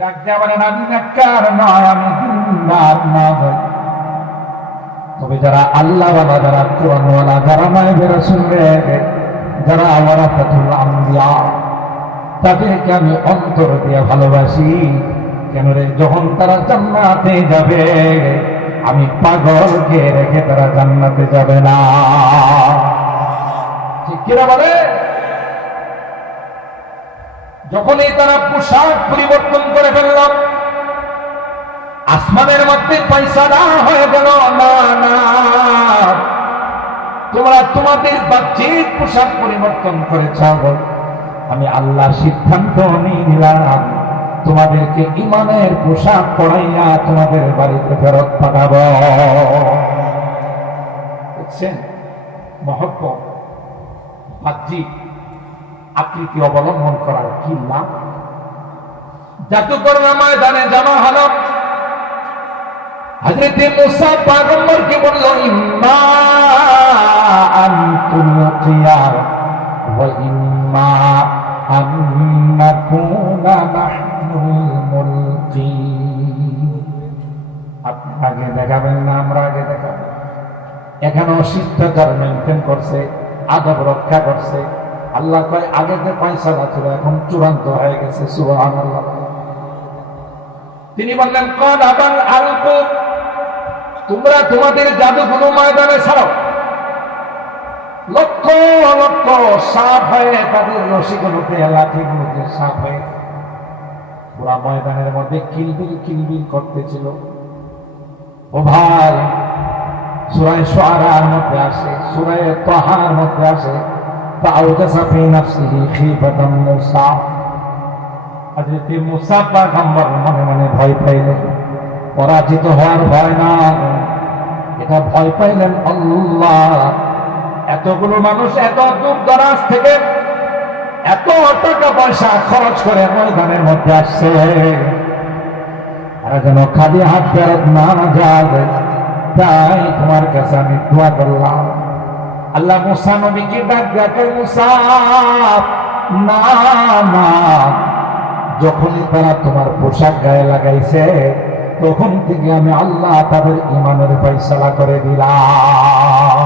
ডাক দেয়া বলেন আমি নেককার নয়, আমি গুনাহগার নয়। তবে যারা আল্লাহওয়ালা, যারা কোরআনওয়ালা, যারা মায়ের রাসূলের, যারা ওয়ারাসাতুল আম্বিয়া, তাদেরকে আমি অন্তর দিয়ে ভালোবাসি। কেন রে? যখন তারা জান্নাতে যাবে, আমি পাগলকে রেখে তারা জান্নাতে যাবে না। ঠিক কিনা বলে? যখনই তারা পোশাক পরিবর্তন করে ফেলল, আসমানের মধ্যে পয়সাটা হয়ে গেল, না না, তোমরা তোমাদের বাহ্যিক পোশাক পরিবর্তন করেছ, আমি আল্লাহ সিদ্ধান্ত নিয়ে নিলাম তোমাদেরকে ঈমানের পোশাক পরাইয়া তোমাদের বাড়িতে ফেরত পাঠাবো। বুঝছেন? মহব্বত বাহ্যিক আকৃতি অবলম্বন করার কি লাভ? জাদুকররা ময়দানে জমা হলো, হযরত মুসা পয়গম্বরকে বলল, ইম্মা আন তুলকিয়া ওয়া ইম্মা আন নাকুনা নাহনুল মুলকি। আপনি আগে দেখাবেন না আমরা আগে দেখাবো? এখানেও শিষ্টাচার মেনটেন করছে, আদব রক্ষা করছে। আল্লাহ কয় আগে যে ফয়সালা ছিল এখন চূড়ান্ত হয়ে গেছে। সুবহানাল্লাহ। তিনি বললেন কল আবাল আলকু, তোমরা তোমাদের জাদুগুলো ময়দানে ছাড়ো। লক্ষ লক্ষ সাপ হয়ে তাদের রশিগুলোতে, লাঠিগুলোতে সাপ হয়ে পুরা ময়দানের মধ্যে কিলবিল কিলবিল করতেছিল। ও ভাই, সূরা শুআরার মধ্যে আসে, সূরা তাহার মধ্যে আসে, فأوجس في نفسه خيفة موسى। হযরত মুসা পয়গম্বর মনে মনে ভয় পাইলেন। পরাজিত হওয়ার ভয় না, এটা ভয় পাইলেন আল্লাহ, এতগুলো মানুষ এত দূর দরাজ থেকে এত টাকা পয়সা খরচ করে ময়দানের মধ্যে আসছে, তারা যেন খালি হাত ফেরত না যায়, তাই তোমার কাছে আমি দোয়া করলাম। আল্লাহ মুসা নবীকে ডাক দেয়, মুসা না না, যখনই তারা তোমার পোশাক গায়ে লাগাইছে তখন থেকে আমি আল্লাহ তাদের ঈমানের ফয়সালা করে দিলাম।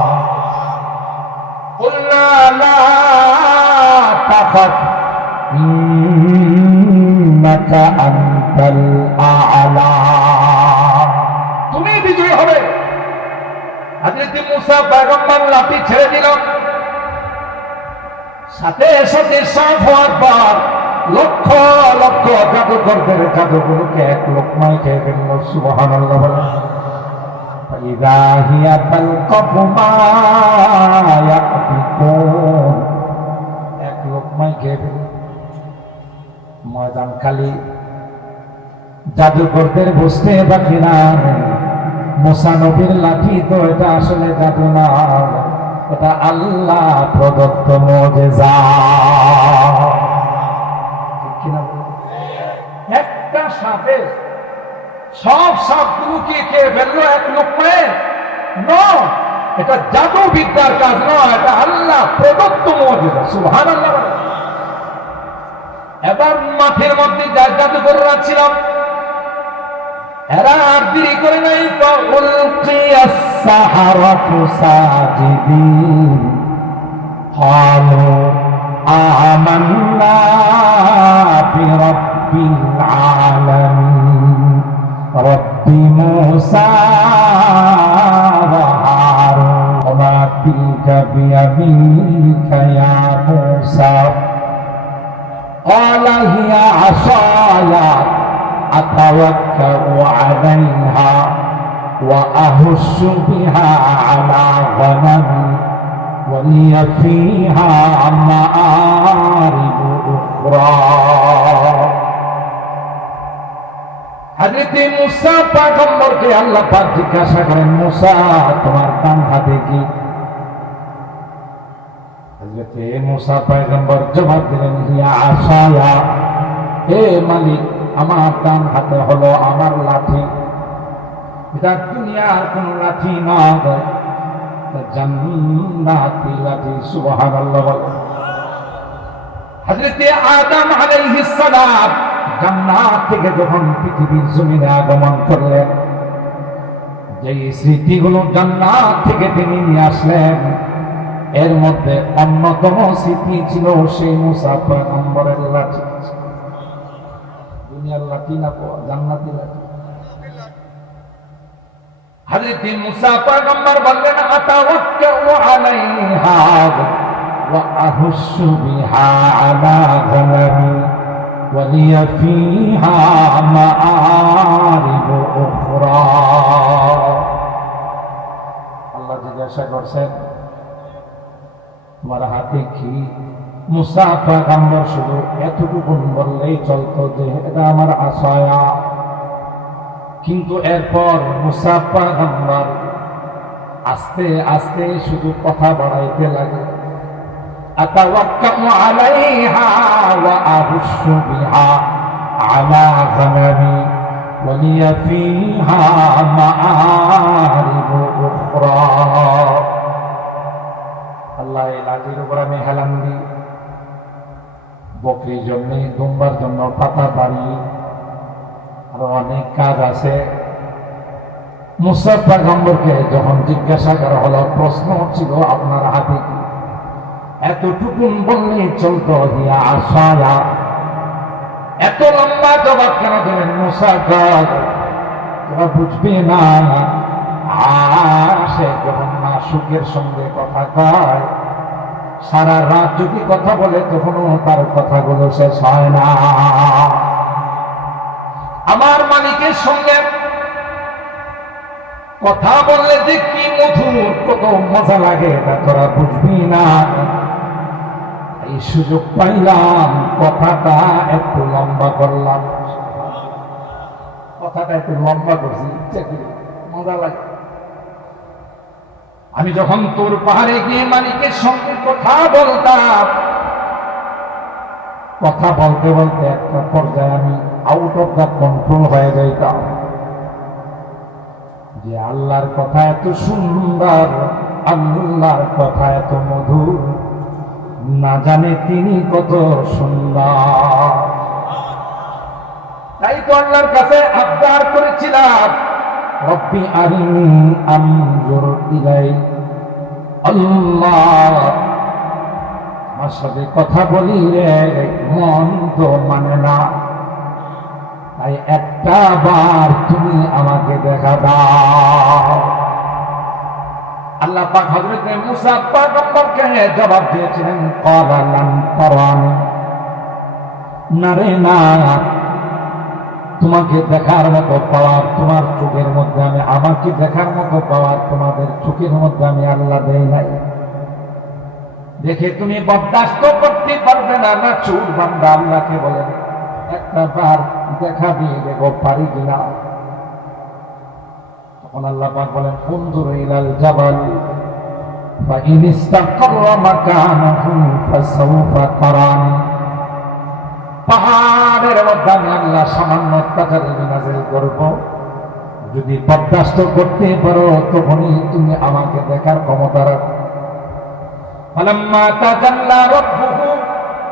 কুলনা লা তাখাফ ইন্নাকা আনতাল আ'লা, তুমি বিজয়ী হবে। হযরত মুসা পয়গম্বর লাঠি ছেড়ে দিল, সাথে সাথে সাফ হওয়ার পর লক্ষ লক্ষ জাদুকরদের জাদুগুলোকে এক লোকমায় খেয়ে ফেলল। সুবহানাল্লাহ। ফাইযা হিয়া তালকাফু মা ইয়াফিকুন, এক লোকমায় খেয়ে ফেলল। ময়দান খালি, জাদুকরদের বুঝতে বাকি না, মুসা নবীর লাঠি তো এটা আসলে জাদু না, এটা আল্লাহ প্রদত্ত মুজিজা। একটা সাপে সব সাপগুলোকে খেয়ে ফেললো এক লোকমায়? নয়, এটা জাদু বিদ্যার কাজ নয়, এটা আল্লাহ প্রদত্ত মুজিজা। সুবহানাল্লাহ। এবার মাঠের মধ্যে যা জাদুকররা ছিল, এরা আর দেরি করে নাই, ফাউলকিয়াস সাহারাতু সাজিদিন ক্বালু আমান্না বিরাব্বিল আলামিন রব্বি মূসা ওয়া হারুন ওয়া মা তিলকা বিয়ামিনিকা ইয়া মূসা ক্বালা হিয়া আসায়া أتوكأ عليها وأهش بها على غنمي ولي فيها مآرب أخرى। হযরত মুসা পয়গম্বরকে আল্লাহ পাক জিজ্ঞাসা করেন, মুসা তোমার ডান হাতে কি? হযরত মুসা পয়গম্বর জবাব দিলেন, হিয়া আসায়া, হে মালিক, আমার ডান হাতে হলো আমার লাঠি, এটা দুনিয়ার কোন লাঠি নয়, জান্নাতি লাঠি। সুবহানাল্লাহ। হযরত আদম আলাইহিস সালাম জান্নাত থেকে যখন পৃথিবীর জমিনে আগমন করলেন, যে স্মৃতিগুলো জান্নাত থেকে তিনি নিয়ে আসলেন, এর মধ্যে অন্যতম স্মৃতি ছিল সেই মুসা পয়গম্বরের লাঠি। দুনিয়ার লাঠি না, জান্নাতি লাঠি। হযরত মুসা পয়গম্বর বললেন, আতাওয়াক্কাউ আলাইহা ওয়া আহুশু বিহা আলা গনামি ওয়া লিয়া ফীহা মাআরিব উখরা। আল্লাহ জিজ্ঞাসা করছেন, তোমার হাতে কি? মুসা পয়গম্বর শুধু এতটুকু বললেই চলতো যে এটা আমার আসায়া। কিন্তু এরপর মুসা পয়গম্বর আস্তে আস্তে শুধু কথা বাড়াইতে লাগে। আতাওয়াক্কাউ আলাইহা ওয়া আহুশু বিহা আলা গনামি ওয়া লিয়া ফীহা মাআরিব উখরা। আল্লাহ এই লাঠির উপর আমি হেলান দিই, বকরির জন্য, দুম্বার জন্য পাতা বাড়ি, আরো অনেক কাজ আছে। মুসা পয়গম্বরকে যখন জিজ্ঞাসা করা হলো, প্রশ্ন ছিল আপনার হাতে কি? এতটুকুন বললে চলতো, হিয়া আসায়া। এত লম্বা জবাব কেন দিলেন? মুসা তোরা বুঝবে না। আর সে যখন মাসুকের সঙ্গে কথা কয়, সারা রাত যদি কথা বলে তখনও তার কথাগুলো শেষ হয় না। আমার মালিকের সঙ্গে কথা বললে যে কি মধুর, কত মজা লাগে, তা তোরা বুঝবি না। এই সুযোগ পাইলাম, কথাটা একটু লম্বা করলাম। কথাটা একটু লম্বা করছি, ইচ্ছা কি মজা লাগে। আমি যখন তোর পাহাড়ে গিয়ে মালিকের সঙ্গে কথা বলতাম, কথা বলতে বলতে একটা পর্যায়ে আমি আউট অফ দ্য কন্ট্রোল হয়ে যাইতাম। যে আল্লাহর কথা এত সুন্দর, আল্লাহর কথা এত মধুর, না জানে তিনি কত সুন্দর। তাই তো আল্লাহর কাছে আবদার করেছিলাম, রব্বি আরিনি আনজুর ইলাই। আল্লাহ, আমার সাথে কথা বলিলে মন তো মানে না, তাই একটা বার তুমি আমাকে দেখা দাও। আল্লাহ পাক হযরত মুসা পয়গম্বরকে জবাব দিয়েছিলেন, ক্বালা লান তারানি, না রে না, তোমাকে দেখার মতো পাওয়ার তোমার চোখের মধ্যে আমি, আমাকে দেখার মতো পাওয়ার তোমাদের চোখের মধ্যে আমি আল্লাহ দেই নাই। দেখে তুমি বরদাস্ত করতে পারবে না, না চোর বান্দা আল্লাহকে বলেন একটা বার দেখা দিয়ে দেখো পারি কিনা। তখন আল্লাহ পাক বলেন, উনজুর ইলাল জাবাল ফাইন ইসতাকাররা মাকানাহু ফাসাউফা তারানি। পাহাড়ের মধ্যে আমি আল্লাহ সামান্য অত্যাচার নাযিল করব, যদি বরদাস্ত করতে পারো তখনই তুমি আমাকে দেখার ক্ষমতা রাখো। ফালাম্মা তাজাল্লা রাব্বুহু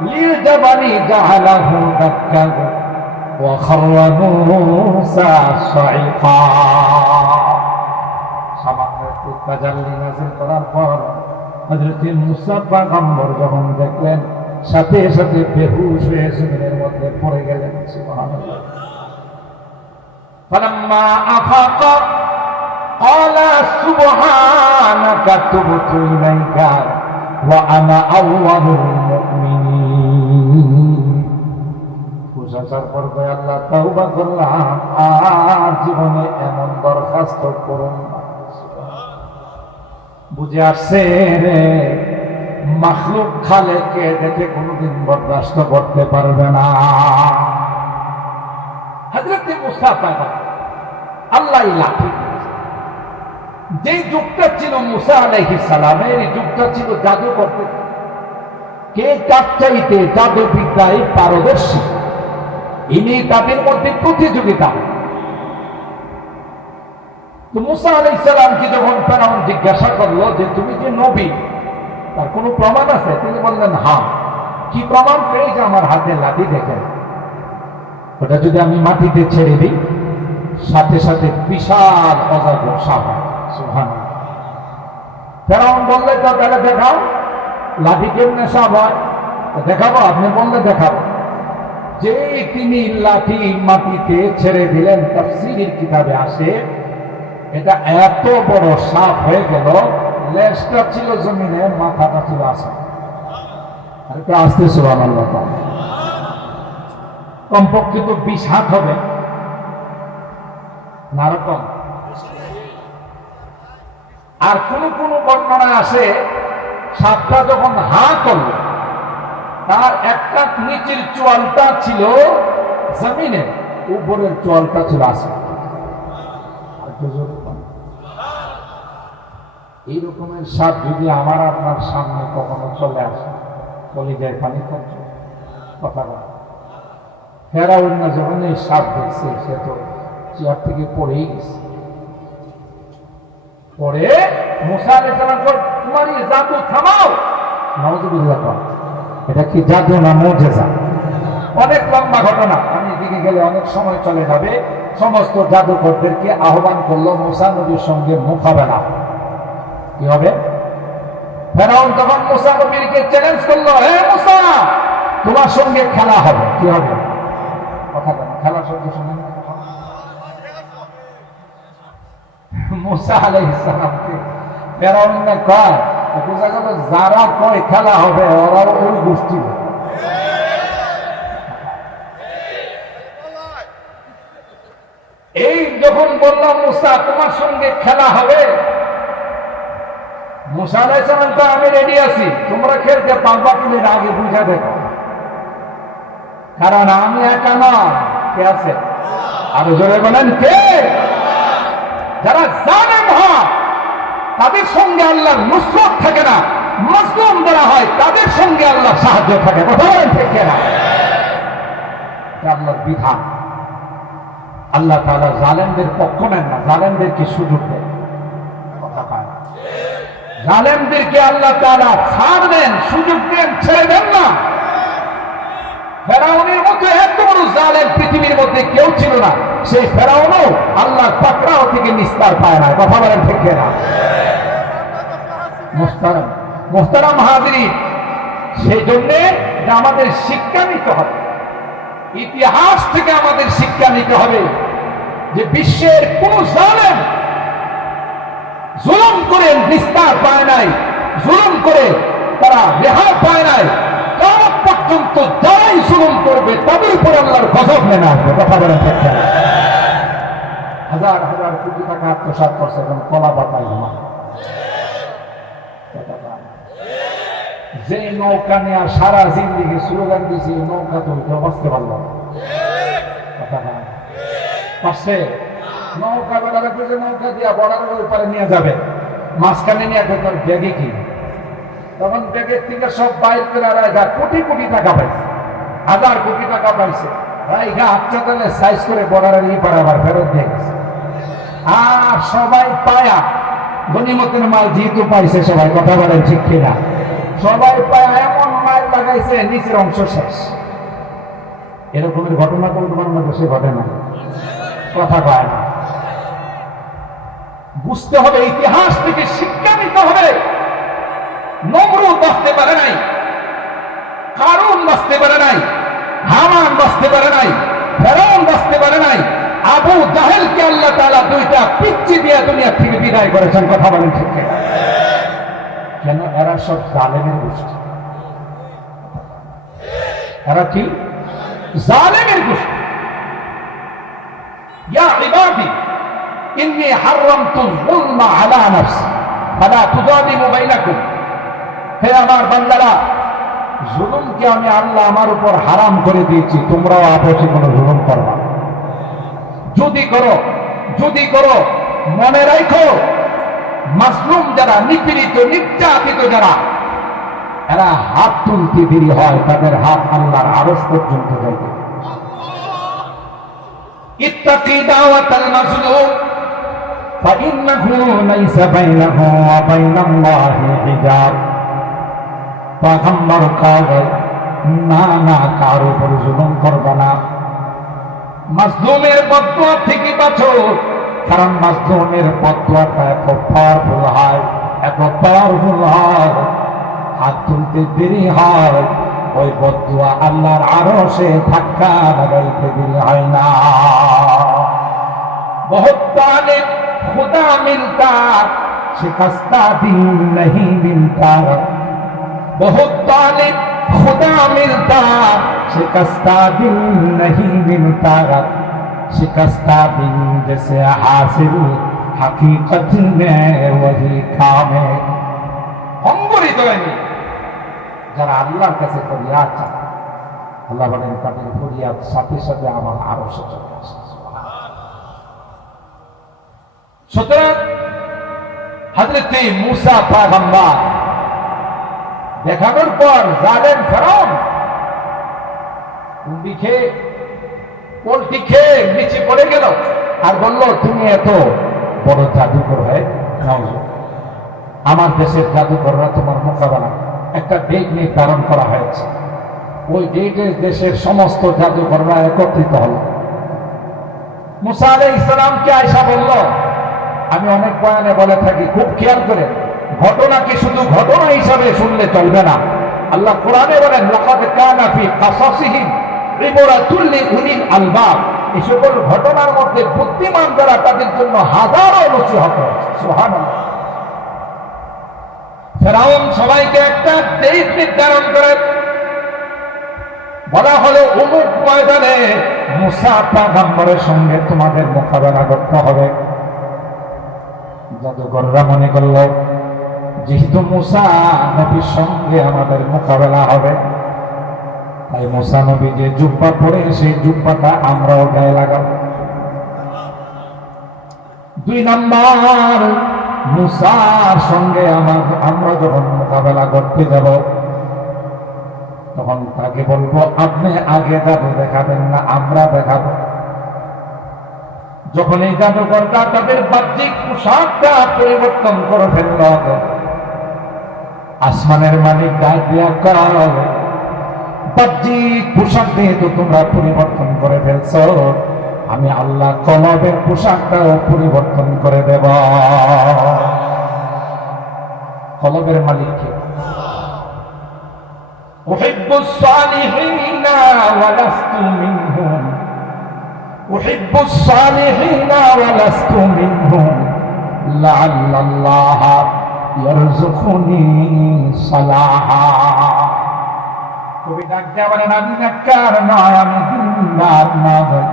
লিল জাবালি জাআলাহু দাক্কান ওয়া খাররা মূসা সাইকা। সামান্য একটু তাজাল্লি নাযিল করার পর হযরত মুসা পয়গম্বর যখন দেখলেন, সাথে সাথে বেহুশ হয়ে জমিনের মধ্যে পড়ে গেলেন। সুবহানাল্লাহ। ফালাম্মা আফাকা ক্বালা সুবহানাকা তুবতু ইলাইকা ওয়া আনা আউয়ালুল মুমিনিন। বুঝার পর আল্লাহ তাওবা করলাম, আর জীবনে এমন দরখাস্ত করুন না। বুঝে আসছে রে, মাখলুক খালেককে দেখে কোনদিন বরদাস্ত করতে পারবে না। হযরত মুসা পয়গম্বর আল্লাহ লাঠি, যে যুগটা ছিল মুসা আলাইহিস সালামের, এই যুগটা ছিল জাদু করতে, কে কার চাইতে জাদু বিদ্যায় পারদর্শী, ইনি তাদের মধ্যে প্রতিযোগিতা। তো মুসা আলাইহিস সালামকে যখন ফেরাউন জিজ্ঞাসা করলো যে তুমি যে নবী, তার কোনো প্রমাণ আছে? তিনি বললেন হ্যাঁ। কি প্রমাণ? পেয়ে যে আমার হাতে লাঠি দেখেন। ওটা যদি আমি মাটিতে ছেড়ে দিই, সাথে সাথে বিশাল অজগর সাপ হয়। সুবহানাল্লাহ। ফেরাউন বললে তো তাহলে দেখাও লাঠি কেমনে সাপ হয়, দেখাবো? আপনি বললে দেখাবো। যে তিনি লাঠি মাটিতে ছেড়ে দিলেন, তাফসীরের কিতাবে আসে এটা এত বড় সাপ হয়ে গেল, লেজটা ছিল জমিনে, মাথাটা ছিল আসমানে। আর একটু আসতে সুবহানাল্লাহ। কমপক্ষে তো 20 হাত হবে না, রকম। আর কোন কোন বর্ণনা আসে সাপটা যখন হা করল, তার একটা নিচের চোয়ালটা ছিল জমিনে, উপরের চোয়ালটা ছিল আসমানে। এই রকমের সাপ যদি আমার আপনার সামনে কখনো চলে আসে, কলিজায় পানি পড়ছে। কথা বলা ফেরাউন না যখন এই সাপ দেখছে, সে তো চেয়ার থেকে পড়েই গেছে। পরে মুসা আলাইহিস সালাম বলেন, তোমার এই জাদু থামাও। নাউযুবিল্লাহ। এটা কি জাদু না মুজিজা? অনেক লম্বা ঘটনা, আমি এদিকে গেলে অনেক সময় চলে যাবে। সমস্ত জাদুকরদেরকে আহ্বান করলো মুসা নবীর সঙ্গে মোকাবেলা। কি হবে? ফেরাউন তখন মুসা নবীকে চ্যালেঞ্জ করলো, হে মুসা, তোমার সঙ্গে খেলা হবে। কি হবে? কথা বলেন, খেলার সঙ্গে সঙ্গে মুসা আলাইহিস সালামকে ফেরাউন না কয়, বোঝা গেল যারা কয় খেলা হবে ওরাও ওই গোষ্ঠী। এই যখন বললাম মুসা তোমার সঙ্গে খেলা হবে, মুসা আলাইহিস সালাম তো আমি রেডি আছি, তোমরা খেলতে পারবা কিনা আগে বুঝা দেখো, কারণ আমি একা না। কে আছে? আরো জোরে বলেন কে? যারা জালেম হয় তাদের সঙ্গে আল্লাহর নুসরত থাকে না, মাজলুম যারা হয় তাদের সঙ্গে আল্লাহর সাহায্য থাকে। কথা বলেন ঠিক কিনা? আল্লাহর বিধান। আল্লাহ তাআলা জালেমদের পক্ষ নেন না, জালেমদেরকে সুযোগ দেন। কথা পায় জালেমদেরকে আল্লাহ তাআলা ছাড় দেন, সুযোগ দেন, ছেড়ে দেন না। ফেরাউনের মতো এত বড় জালেম পৃথিবীর মধ্যে কেউ ছিল না। সেই ফেরাউনও আল্লাহর পাকড়াও থেকে নিস্তার পায় না। কথা বলেন ঠিক কিনা? মুহতারাম হাজিরিন, সেই জন্য আমাদের শিক্ষা নিতে হবে, ইতিহাস থেকে আমাদের শিক্ষা নিতে হবে যে বিশ্বের কোন জালেম জুলুম করে নিস্তার পায় নাই, জুলুম করে তারা রেহাই পায় নাই। কিয়ামত পর্যন্ত যারাই জুলুম করবে তাদের উপর আল্লাহর গজব নেমে আসবে। কথা বলেন ঠিক কিনা? হাজার হাজার কোটি টাকা আত্মসাৎ করছে, এখন কলা পাতায় ঘুমা। যে নৌকা নিয়ে সারা জিন্দিগি স্লোগান দিয়েছি, নৌকা তো উঠে বাঁচতে পারল না। কথা পারছে? নৌকা বেড়ারে বুঝে নৌকা দিয়া বর্ডারের উপরে নিয়ে যাবে, মাঝখানে নিয়ে তোর ব্যাগে কি, তখন ব্যাগের থেকে সব বাইর করে কোটি কোটি টাকা পাইছে, হাজার কোটি টাকা পাইছে। আচ্ছা তাহলে সাইজ করে বর্ডারের ই পারে আবার ফেরত দিয়ে গেছে। আর সবাই পায়া গনিমতের মাল যেহেতু পাইছে, সবাই কথা বলেন ঠিক কিনা? সবাই পায়া এমন মাল লাগাইছে নিচের অংশ শেষ। এরকমের ঘটনা কোন তোমার দেশে ঘটে না। কথা কয় না। বুঝতে হবে, ইতিহাস থেকে শিক্ষা নিতে হবে। নমরুদ বাঁচতে পারে নাই, কারুন বাঁচতে পারে নাই, হামান বাঁচতে পারে নাই, ফেরাউন বাঁচতে পারে নাই, আবু জাহেলকে আল্লাহ তাআলা দুইটা পিচ্চি দিয়ে দুনিয়া থেকে বিদায় করেছেন। কথা বলেন ঠিক কিনা? কেন? এরা সব জালেমের গোষ্ঠী। এরা কি? জালেমের গোষ্ঠী। ইয়া ইবাদি ইন্নী হারামতুল যুলমা আলা নাফসি ফালা তুযালিমু বাইনাকুম। হে আমার বান্দারা, জুলুমকে আমি আল্লাহ আমার উপর হারাম করে দিয়েছি, তোমরাও আপসে কোনো জুলুম করবা। যদি করো মনে রাখো, মাজলুম যারা, নিপীড়িত নির্যাতিত যারা, এরা হাত তুলতে দেরি হয়, তাদের হাত আল্লাহর আরশ পর্যন্ত যাবে। ইত্তাকি দাওয়াতাল মাজলুম ফাইন্নাহু লাইসা বাইনাহু ওয়া বাইনাল্লাহি হিজাব। পয়গম্বর কয়, না কারো উপর জুলুম করবে না, মাজলুমের বদদুয়া থেকে বাঁচো, কারণ মাজলুমের বদদুয়াটা এত পাওয়ারফুল হয়, এত পাওয়ারফুল হয়, হাত তুলতে দেরি হয়, ওই বদদুয়া আল্লাহর আরশে ধাক্কা লাগাইতে দেরি হয় না। বহুত তালিব খুদা মিলতা শিকস্তা দিল नहीं मिलता, बहुत तालिब खुदा मिलता शिकस्ता दिल नहीं मिलता, शिकस्ता दिल जैसे हासिल हकीकत में वही कामे। অঙ্গরিত হয়নি যারা আল্লাহর কাছে ফরিয়াদ চায়, আল্লাহ বলেন তাদের ফরিয়াদ সাথে সাথে আমার আরশে চলে আসে। সুতরাং হযরত মূসা পয়গম্বর দেখানোর পর জালেম ফেরাউন পোল্ট্রি খেয়ে নিচে পড়ে গেল আর বলল, তুমি এত বড় জাদুকর হয়ে আমার দেশের জাদুকররা তোমার মোকাবেলা। একটা ডেট নির্ধারণ করা হয়েছে, ওই ডেটে দেশের সমস্ত জাদুকররা একত্রিত হল। মূসা আলাইহিস সালামকে আয়েশা বলল, আমি অনেক বয়ানে বলে থাকি, খুব খেয়াল করে, ঘটনাকে শুধু ঘটনা হিসাবে শুনলে চলবে না। আল্লাহ কোরআনে বলেন, লাকাদ কানা ফি কাসাসিহিম ইবরাতুল লিউলিল আলবাব। এই সকল ঘটনার মধ্যে বুদ্ধিমান যারা, তাদের জন্য হাজারো নসিহত রয়েছে। সুবহানাল্লাহ। ফেরাউন সবাইকে একটা ডেট নির্ধারণ করে বলা হলো, অমুক ময়দানে মূসা পয়গম্বরের সঙ্গে তোমাদের মোকাবেলা করতে হবে। জাদুকররা মনে করল, যেহেতু মূসা নবীর সঙ্গে আমাদের মোকাবেলা হবে, তাই মূসা নবী যে জুব্বা পরে সেই জুব্বাটা আমরাও গায়ে লাগাবো। 2 নাম্বার, মূসার সঙ্গে আমরা যখন মোকাবেলা করতে যাব, তখন তাকে বলবো, আপনি আগে জাদু দেখাবেন না, আমরা দেখাবো। যখন এই জাদুকররা তাদের বাহ্যিক পোশাকটা পরিবর্তন করে ফেলল, আসমানের মালিক ডাক দিয়া কয়, বাহ্যিক পোশাক দিয়ে তো তোমরা পরিবর্তন করে ফেলছ, আমি আল্লাহ কলবের পোশাকটাও পরিবর্তন করে দেব। কলবের মালিক কে? উহিব্বুস সালিহিনা ওয়া লাস্তু মিনহুম, উহিব্বুস সালিহিনা ওয়া লাস্তু মিনহুম, লাআল্লাল্লাহ ইয়ারযুকুনি সালাহা। কবি ডাক দেয়া বলেন, আমি নেককার নয়, আমি দিনদার নয়,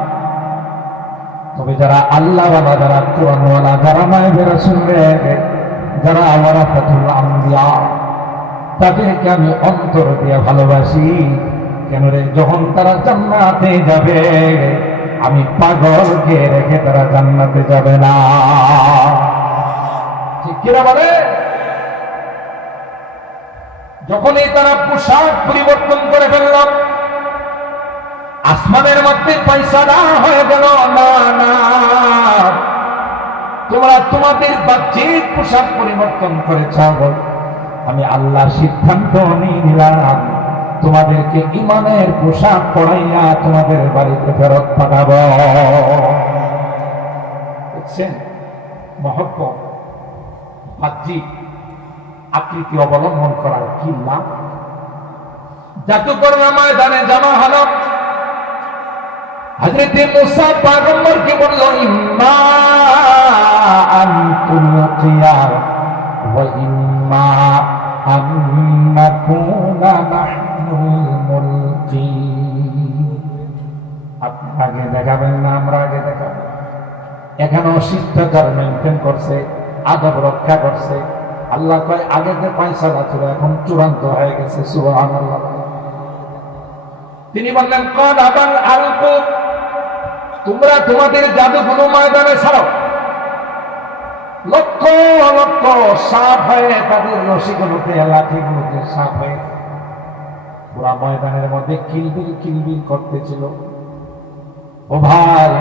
তবে যারা আল্লাহওয়ালা, যারা কোরআনওয়ালা, যারা মায়ের রাসূলরে, যারা ওয়ারাসাতুল আম্বিয়া, তাদেরকে আমি অন্তর দিয়ে ভালোবাসি। কেন রে, যখন তারা জান্নাতে যাবে, আমি পাগলকে রেখে তারা জান্নাতে যাবে না। ঠিক কিনা বলে? যখনই তারা পোশাক পরিবর্তন করে ফেলল, আসমানের মধ্যে ফয়সালা হয়ে গেল, না না, তোমরা তোমাদের বাহ্যিক পোশাক পরিবর্তন করেছ, আমি আল্লাহ সিদ্ধান্ত নিয়ে নিলাম, তোমাদেরকে ঈমানের পোশাক পরাইয়া তোমাদের বাড়িতে ফেরত পাঠাবো। বুঝছেন? মহব্বত, বাহ্যিক আকৃতি অবলম্বন করার কি লাভ? জাদুকররা ময়দানে জমা হলো, হযরত মূসা পয়গম্বরকে বলল, ইম্মা আন তুলকিয়া ওয়া ইম্মা আন নাকুনা নাহনুল মুলকি। আপনি আগে দেখাবেন না, আমরা আগে দেখাবো। এখানেও শিষ্টাচার মেনটেন করছে, আদব রক্ষা করছে। আল্লাহ কয়, আগে যে ফয়সালা ছিল এখন চূড়ান্ত হয়ে গেছে। সুবহানাল্লাহ। তিনি বললেন, কদ আবাল আলকু, তোমরা তোমাদের জাদুগুলো ময়দানে ছাড়ো। লক্ষ লক্ষ সাপ হয়ে তাদের রশিগুলোতে, লাঠিগুলোতে সাপ হয়ে পুরা ময়দানের মধ্যে কিলবিল কিলবিল করতেছিল। ও ভাই,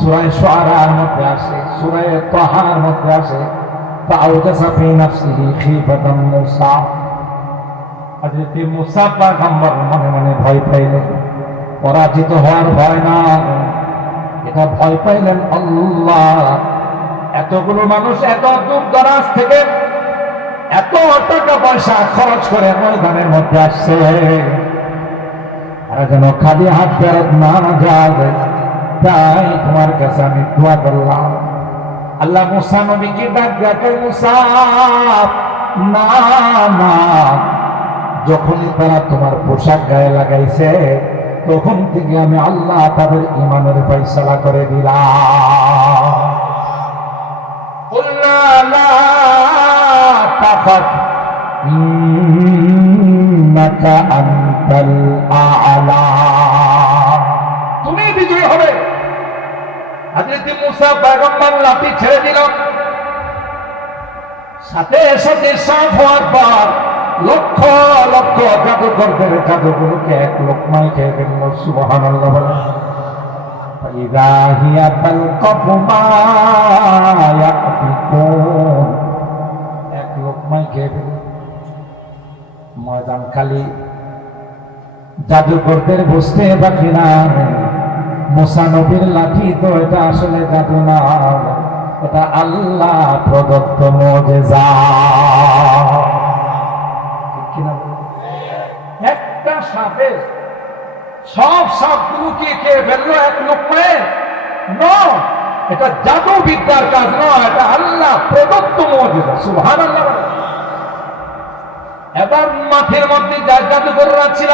সূরা শুআরার মধ্যে আসে, সূরা তাহার মধ্যে আসে, ফাআউজাসা ফি নাফসিহি খিফাতাম মূসা। হযরত মূসা পয়গম্বর মনে মনে ভয় পাইলেন। পরাজিত হওয়ার ভয় না, এটা ভয় পাইলেন আল্লাহ। এতগুলো মানুষ এত দূর দরাজ থেকে এত টাকা পয়সা খরচ করে ময়দানের মধ্যে আসছে, এরা যেন খালি হাত ফেরত না যায়, তাই তোমার কাছে আমি দোয়া করলাম। আল্লাহ মুসা নবীকে ডাক দেখে, মুসা না না, যখনই তারা তোমার পোশাক গায়ে লাগাইছে তখন থেকে আমি আল্লাহ তাদের ঈমানের ফয়সালা করে দিলাম। কুলনা লা তাখাফ ইন্নাকা আনতাল আ'লা, তুমি বিজয়ী হবে। হযরত মুসা পয়গম্বর লাঠি ছেড়ে দিল, সাথে সাথে সাফ হওয়ার পর লক্ষ লক্ষ জাদুকরদের জাদুগুলোকে এক লোকমায় খেয়ে ফেলল। সুবহানাল্লাহ বলেন। ফাইযা হিয়া তালকাফু মা ইয়াফিকুন, এক লোকমায় খেয়ে ফেলল। ময়দান খালি, জাদুকরদের বুঝতে বাকি না মুসা নবীর লাঠি তো এটা আসলে জাদু না, এটা আল্লাহ প্রদত্ত মুজিজা। একটা সাপে সব সাপগুলোকে খেয়ে ফেললো এক লোকমায়। এটা জাদু বিদ্যার কাজ নয়, এটা আল্লাহ প্রদত্ত মুজিজা। সুবহানাল্লাহ। এবার মাঠের মধ্যে যা জাদুকররা ছিল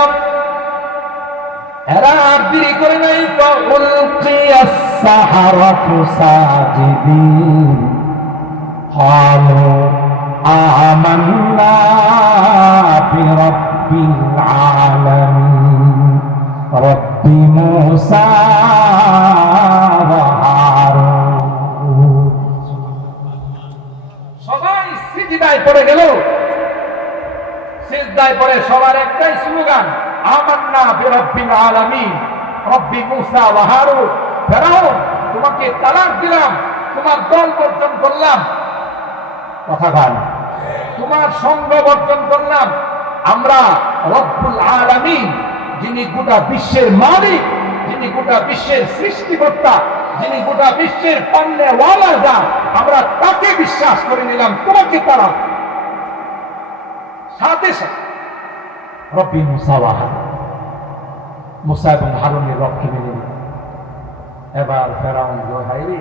এরা আর দেরি করে নাই, ফাউলকিয়াস সাহারাতু সাজিদিন ক্বালু আমান্না বিরাব্বিল আলামিন রব্বি মূসা ওয়া হারুন। সবাই সিজদায় পড়ে গেল। সিজদায় পড়ে সবার একটাই স্লোগান, আমান্না বিরাব্বিল আলামিন রব্বি মূসা ওয়া হারুন। ফেরাউন, তোমাকে তালাক দিলাম, তোমার দল বর্জন করলাম, কথা বল, তোমার সঙ্গ বর্জন করলাম। আমরা রব্বুল আলামিন, যিনি গোটা বিশ্বের মালিক, যিনি গোটা বিশ্বের সৃষ্টিকর্তা, যিনি গোটা বিশ্বের পান্নেওয়ালা, যা আমরা তাকে বিশ্বাস করে নিলাম, তোমাকে তালাক। সাথে সাথে রব্বি মূসা ওয়া হারুন, মূসা এবং হারুনের রবকে মেনে নিল। এবার ফেরাউন হায়রে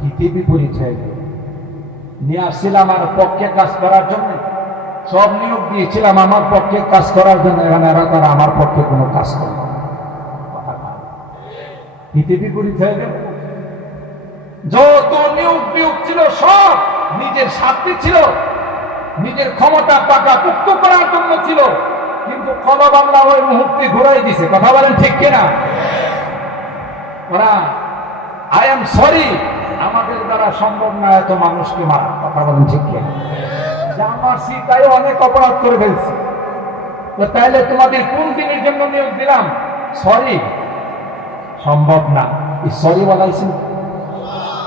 হিতে বিপরীত হয়ে গেল। নিয়ে আসছিলাম আমার পক্ষে কাজ করার জন্য, সব নিয়োগ দিয়েছিলাম আমার পক্ষে কাজ করার জন্য, এখানে এরা তারা আমার পক্ষে কোনো কাজ করে না। হিতে বিপরীত হয়ে গেল। যত নিয়োগ ছিল সব নিজের স্বার্থে ছিল, নিজের ক্ষমতা পাকা পুক্ত করার জন্য ছিল, কিন্তু কলব আল্লাহ ওই মুহূর্তে ঘুরাই দিছে। কথা বলেন ঠিক কিনা? ওরা আই এম সরি, আমাদের দ্বারা সম্ভব না এত মানুষকে মারা। কথা বলেন ঠিক কিনা? যা মারছি তাই অনেক অপরাধ করে ফেলছি, তো তাইলে তোমাদের কোন দিনের জন্য নিয়োগ দিলাম? সরি, সম্ভব না। এই সরি বলাইছি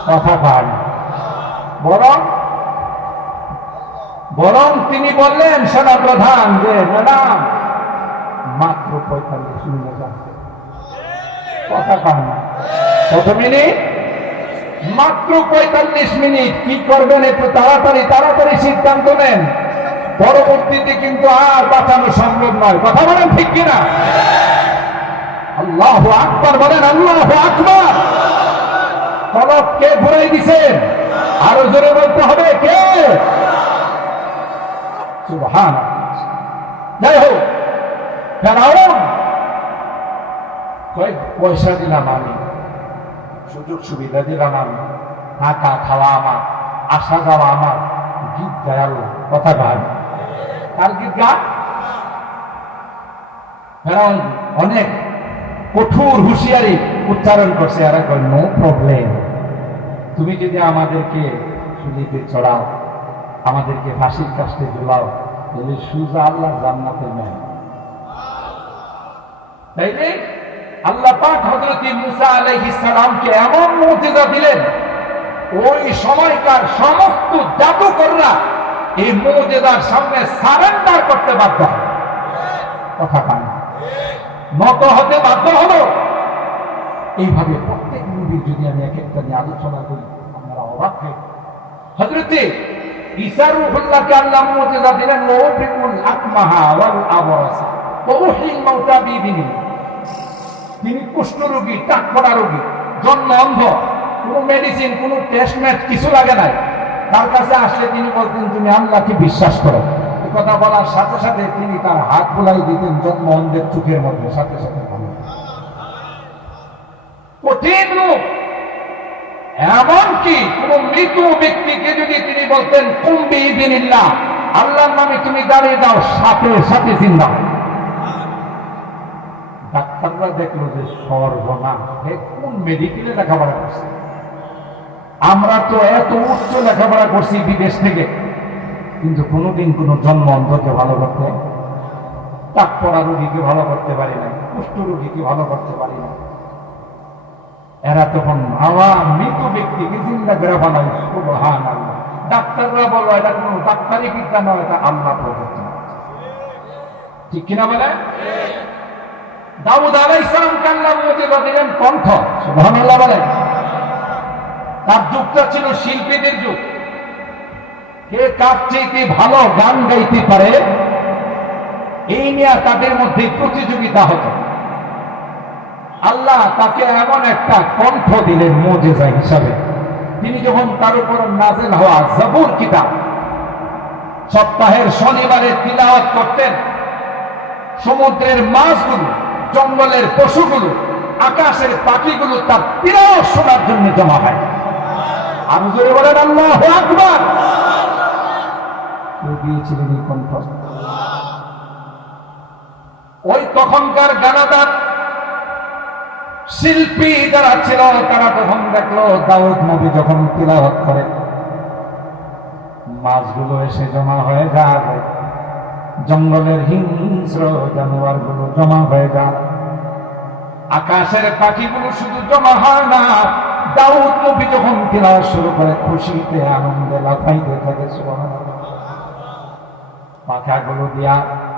কথা পান। বরং তিনি বললেন সেনা প্রধান যে ম্যাডাম মাত্র 45 মিনিট আছে। কথা পান না, কত মিনিট? মাত্র 45 মিনিট। কি করবেন একটু তাড়াতাড়ি সিদ্ধান্ত নেন, পরবর্তীতে কিন্তু আর বাঁচানো সম্ভব নয়। কথা বলেন ঠিক কিনা? আল্লাহু আকবার বলেন, আল্লাহু আকবার। কলব কে ঘুরাই দিছেন? আরো জোরে বলতে হবে, কে? সুবহানাল্লাহ। যাই হোক, ফেরাউন কয়েক পয়সা দিলাম আমি, সুযোগ সুবিধা দিলাম আমি, থাকা খাওয়া আমার, আসা যাওয়া আমার, গীত গায় আল্লাহ। কথা গায়, কার গীত গায়? ফেরাউন অনেক কঠোর হুঁশিয়ারি উচ্চারণ করছে। আর নো প্রবলেম, তুমি যদি আমাদেরকে সুলিতে চড়াও, আমাদেরকে ফাঁসির কাস্টে ঝুলাও, তাহলে সুজা আল্লাহ জান্নাতে নেয়। তাইলে আল্লাহ পাক হযরত মুসা আলাইহিস সালামকে এমন মুজিজা দিলেন, ওই সময়কার সমস্ত জাদুকররা এই মুজিজার সামনে সারেন্ডার করতে বাধ্য হয়। কথা কান, নত হতে বাধ্য হলো। এইভাবে প্রত্যেক নবীর যদি আমি এক একটা নিয়ে আলোচনা করি আপনারা অবাক হয়ে। হযরতে ঈসা রূহুল্লাহকে আল্লাহ মুজিজা দিলেন, ওয়াউফিকুল আকমাহা ওয়াল আবরাসা ওয়া উহিল মাউতা বিইذনিহি। তিনি কুষ্ঠ রোগী, টাকপড়া রোগী, জন্ম অন্ধ, কোনো মেডিসিন, কোনো টেস্ট ম্যাচ কিছু লাগে নাই। তার কাছে আসলে তিনি বলতেন, তুমি আল্লাহকে বিশ্বাস করো। এই কথা বলার সাথে সাথে তিনি তার হাত বুলাই দিতেন জন্ম অন্ধের চোখের মধ্যে, সাথে সাথে ভালো। কঠিন রূপ। এমনকি কোন মৃত ব্যক্তিকে যদি তিনি বলতেন কুম বিইذনিল্লাহ, আল্লাহর নামে তুমি দাঁড়িয়ে দাও, সাথে সাথে জিন্দা। ডাক্তাররা দেখলো যে সর্বনাশ, কোন মেডিকেলে লেখাপড়া করছে। আমরা তো এত উচ্চ লেখাপড়া করছি বিদেশ থেকে, কিন্তু কোনোদিন কোন জন্ম অন্ধকে ভালো করতে, টাকপড়া রোগীকে ভালো করতে পারি না, কুষ্ঠ রোগীকে ভালো করতে পারি না। এরা তখন মৃত ব্যক্তিকে জিন্দা করে বানায়। সুবহানাল্লাহ। ডাক্তাররা বলল এটা কোন ডাক্তারি বিদ্যা নয়, এটা আল্লাহ প্রদত্ত। ঠিক কিনা বলে? দাউদ আলাইহিস সালামকে আল্লাহ মুজিজা দিলেন কণ্ঠ। সুবহানাল্লাহ বলে। তার যুগটা ছিল শিল্পীদের যুগ। কে কার চাইতে ভালো গান গাইতে পারে এই নিয়ে তাদের মধ্যে প্রতিযোগিতা হতো। আল্লাহ তাকে এমন একটা কণ্ঠ দিলেন মুজিজা হিসাবে, তিনি যখন তার উপর নাযিল হওয়া জাবুর কিতাব সপ্তাহের শনিবারে তিলাওয়াত করতেন, সমুদ্রের মাছগুলো, জঙ্গলের পশুগুলো, আকাশের পাখিগুলো তার তিলাওয়াত শোনার জন্য জমা হয়। আমি জোরে বলেন আল্লাহু আকবার। কে দিয়েছিলেন এই কণ্ঠ? ওই তখনকার গানাদার শিল্পী যারা ছিল তারা তখন দেখলো দাউদ নবী যখন তিলাওয়াত করে মাছগুলো এসে জমা হয়ে যায়, জঙ্গলের হিংস্র জানোয়ারগুলো জমা হয়ে যায়, আকাশের পাখিগুলো শুধু জমা হয় না, দাউদ নবী যখন তিলাওয়াত শুরু করে খুশিতে আনন্দে লাফাইতে থাকে। সুবহানাল্লাহ। পাখাগুলো দিয়া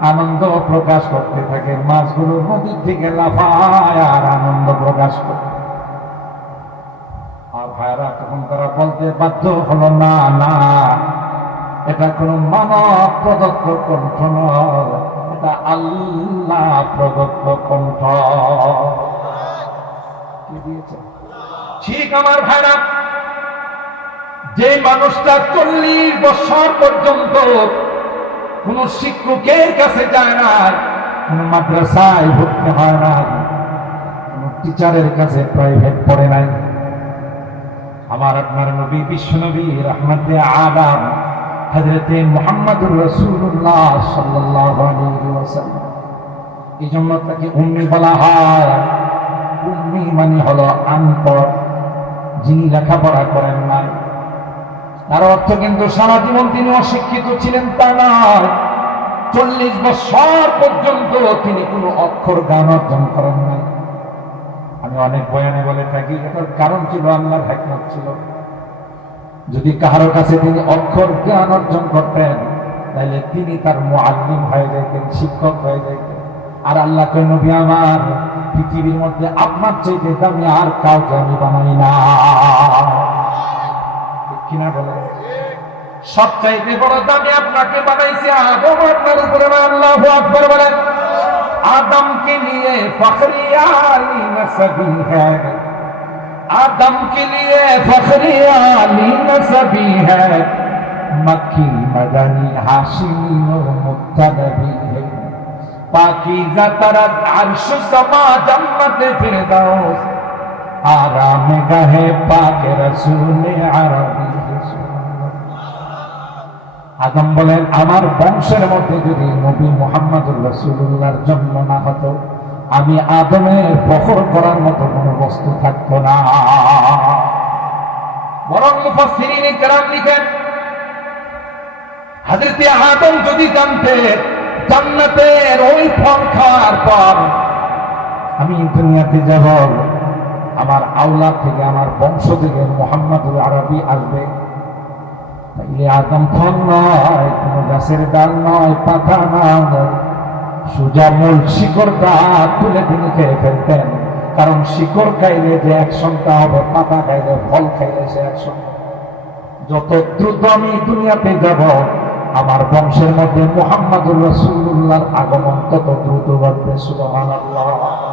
আনন্দ প্রকাশ করতে থাকে, মাছগুলো নদীর থেকে লাফায় আর আনন্দ প্রকাশ করতে। আর ভাইরা তখন তারা বলতে বাধ্য হলো, না না, এটা কোন মানব প্রদত্ত কণ্ঠ নয়, এটা আল্লাহ প্রদত্ত কণ্ঠ। কি দিয়েছে? ঠিক আমার ভাইরা, যে মানুষটা 40 বছর পর্যন্ত কোন শিক্ষকের কাছে যায় না, কোন মাদ্রাসায় ভর্তি হয় না, কোন টিচারের কাছে প্রাইভেট পড়ে নাই, আমার আপনার নবী বিশ্ব নবী রাহমাতে আলাম হযরতে মুহাম্মদুর রাসূলুল্লাহ সাল্লাল্লাহু আলাইহি ওয়াসাল্লাম, এই জন্য তাকে উম্মি বলা হয়। উম্মি মানে হলো আনপড়, যিনি লেখাপড়া করেন না। তার অর্থ কিন্তু সারা জীবন তিনি অশিক্ষিত ছিলেন তা নয়, 40 বছর পর্যন্ত তিনি কোনো অক্ষর জ্ঞান অর্জন করেন নাই। আমি অনেক বয়ানে বলে থাকি, এটার কারণ ছিল আল্লাহর হিকমত ছিল। যদি কারো কাছে তিনি অক্ষর জ্ঞান অর্জন করতেন তাহলে তিনি তার মুআল্লিম হয়ে যেতেন, শিক্ষক হয়ে যেতেন। আর আল্লাহ কয়, নবী আমার, পৃথিবীর মধ্যে আপনার চাইতে দামি আর কাউকে আমি বানাই না। কিনা বলে? সবচাইতে বড় দামি আপনাকে বানাইছে আদম, আপনার উপরে আল্লাহু আকবার বলেন। आदम के लिए फखरियाली नसबी है, आदम के लिए फखरियाली नसबी है, मक्की मदनी हाशिमी और मुत्तनबी है, पाकीज़ा तरत अर्श समा जन्नत फिरदौस, आराम गहे पाक रसूल अरबी। আদম বলেন, আমার বংশের মধ্যে যদি নবী মুহাম্মদুর রাসূলুল্লাহর জন্ম না হতো, আমি আদমের ফখর করার মতো কোনো বস্তু থাকতো না। বরং মুফাসসিরিনে কেরাম লিখেন, হযরত আদম যদি জানতেন জান্নাতের ওই ফল খাওয়ার পর আমি দুনিয়াতে যাব, আমার আওলাদ থেকে, আমার বংশ থেকে মুহাম্মদুল আরবি আসবে, তাইলে আদম ফল নয়, কোন গাছের ডাল নয়, পাতা নয়, সোজা মূল শিকড়টা তুলে তিনি খেয়ে ফেলতেন, কারণ শিকড় খাইলে যে অ্যাকশনটা হবে, পাতা খাইলে ফল খাইলে সে অ্যাকশন। যত দ্রুত আমি দুনিয়াতে যাব, আমার বংশের মধ্যে মুহাম্মাদুর রাসূলুল্লাহর আগমন তত দ্রুত ঘটবে। সুবহানাল্লাহ।